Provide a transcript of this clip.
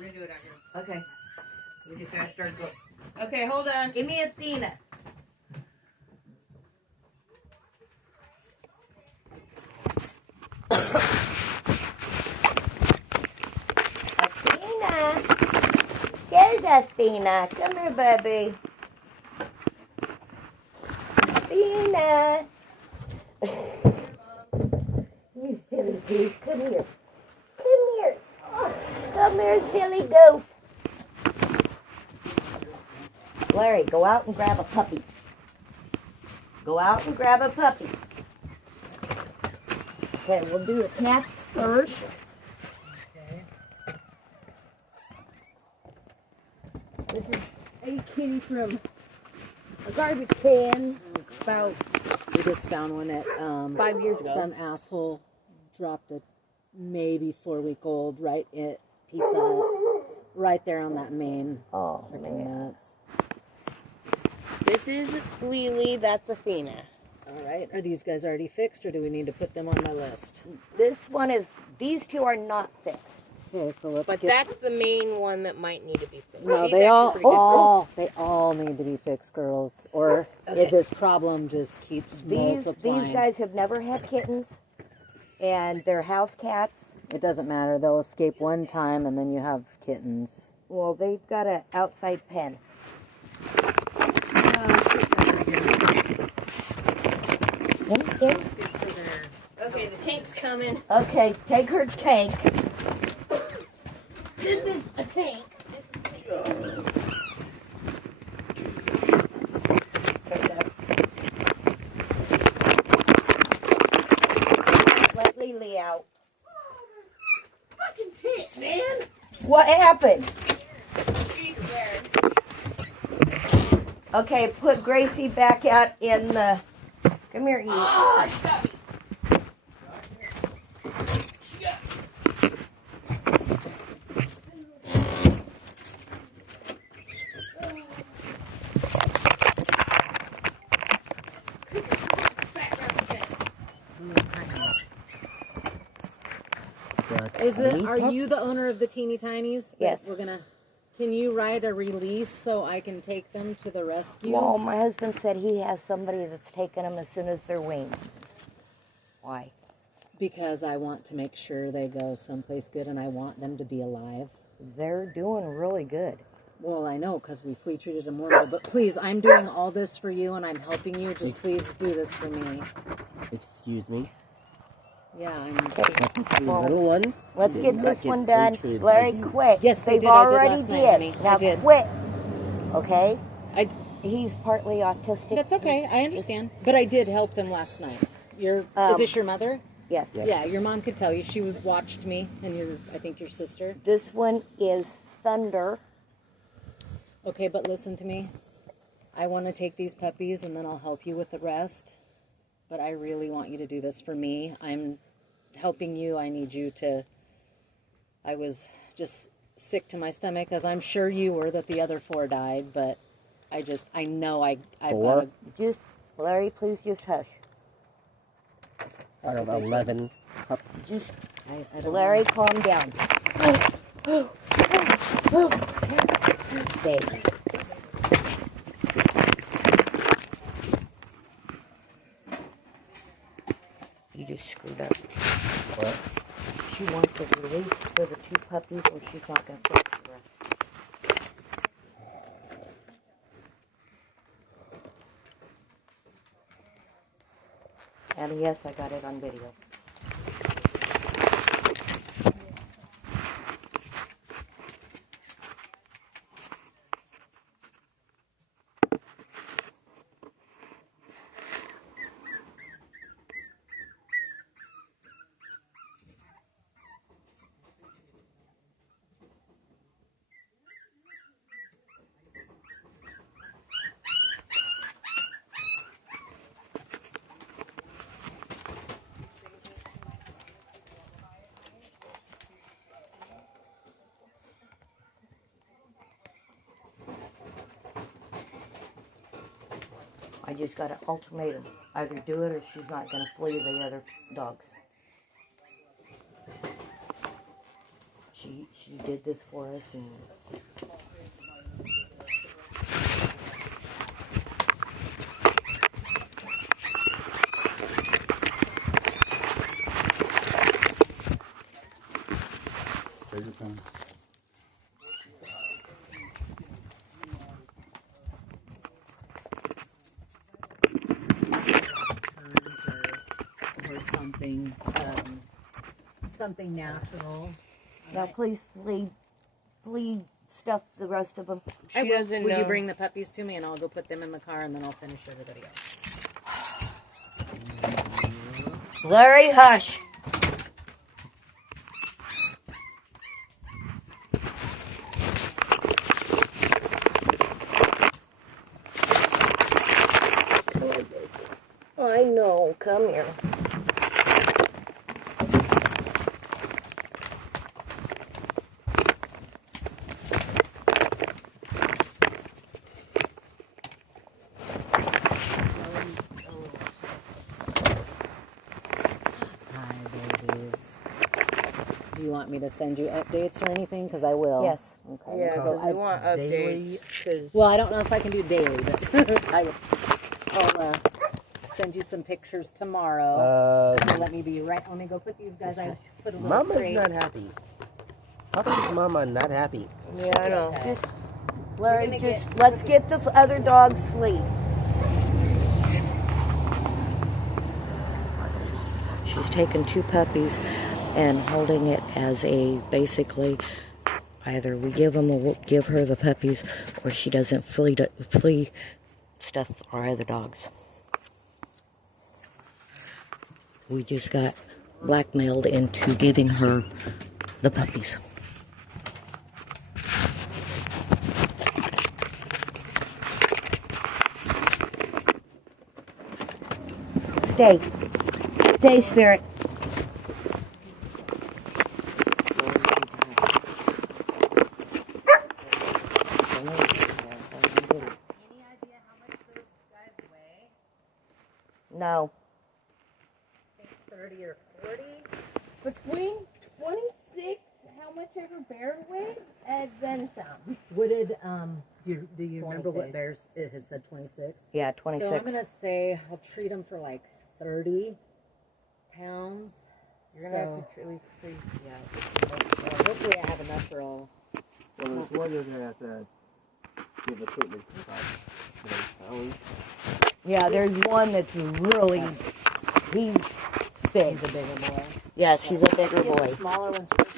We're gonna do it out here. Okay. We just gotta start going. Okay, hold on. Give me Athena. Athena. There's Athena. Come here, baby. Athena. You silly goose. Come here. Come here. Oh, come here, silly goose. Larry, go out and grab a puppy. Go out and grab a puppy. Okay, we'll do the cats first. Okay. This is a kitty from a garbage can. We just found one at 5 years ago. Some asshole dropped a maybe 4-week-old right at Pizza Hut, right there on that main. Oh, Freaking man. nuts. This is Lily. That's Athena. All right. Are these guys already fixed, or do we need to put them on my list? This one is, these two are not fixed. Okay, so let's But get... that's the main one that might need to be fixed. No, She's they actually all pretty they all need to be fixed, girls, or if this problem just keeps multiplying. These guys have never had kittens, and they're house cats. It doesn't matter. They'll escape one time, and then you have kittens. Well, they've got an outside pen. Okay, the tank's coming. Okay, take her tank. This is a tank. Let Lily out. Fucking tank, man. What happened? She's there. Okay, put Gracie back out in the... Come here, you. Oh, she got me. She got me. Are you the owner of the teeny tinies? Yes. We're gonna. Can you write a release so I can take them to the rescue? No, my husband said he has somebody that's taking them as soon as they're weaned. Why? Because I want to make sure they go someplace good, and I want them to be alive. They're doing really good. Well, I know, because we flea treated them horrible. But please, I'm doing all this for you, and I'm helping you. Just please do this for me. Excuse me. Yeah, I'm... The little ones? Let's did get not this get one done. flea-treated Larry, by you. quit. Yes, they They've did. I did already last night, honey. Now I did. quit. Okay? I... He's partly autistic. That's okay. I understand. But I did help them last night. Is this your mother? Yes. Yeah, your mom could tell you. She watched me, and I think your sister. This one is Thunder. Okay, but listen to me. I want to take these puppies, and then I'll help you with the rest. But I really want you to do this for me. I'm helping you. I need you to... I was just sick to my stomach, as I'm sure you were, that the other 4 died, but I know I've got to... Just, Larry, please just hush. Out of 11 pups. Just, I don't Larry, know. calm down. Stay. You just screwed up. What? She wants a release for the 2 puppies, or she's not going to fix the rest. And yes, I got it on video. I just got an ultimatum. Either do it or she's not going to flee the other dogs. She did this for us, and Take your time. Or something, something natural. now please stuff the rest of them. I will. Will you bring the puppies to me, and I'll go put them in the car, and then I'll finish everybody else. Larry, hush. I know. Come here. Hi, babies. Do you want me to send you updates or anything? Because I will. Yes. Okay. Yeah, So but we want updates. well, I don't know if I can do daily, but I'll send you some pictures tomorrow. Let me be right. Let me go put these guys. I put a little Mama's crate. not happy. Puppy's mama not happy. Yeah, I know. Okay. Just, Larry, gonna let's get the other dogs sleep. She's taken 2 puppies and holding it as a basically either we give her the puppies or she doesn't flea stuff our other dogs. We just got blackmailed into giving her the puppies. Stay, Spirit. Any idea how much those guys weigh? No. I think 30 or 40. Between 26, how much ever bear weighed, and then some. What did do you remember what 26. bears it has said 26? Yeah, 26. So I'm gonna say I'll treat them for like 30 pounds. You're gonna have to really freeze. Hopefully I have enough for all. Well, there's one you're gonna have to give a treatment for 5 pounds. Yeah, there's one that's really, he's big. He's a bigger boy. Yes, he's a bigger Give the boy. smaller ones first.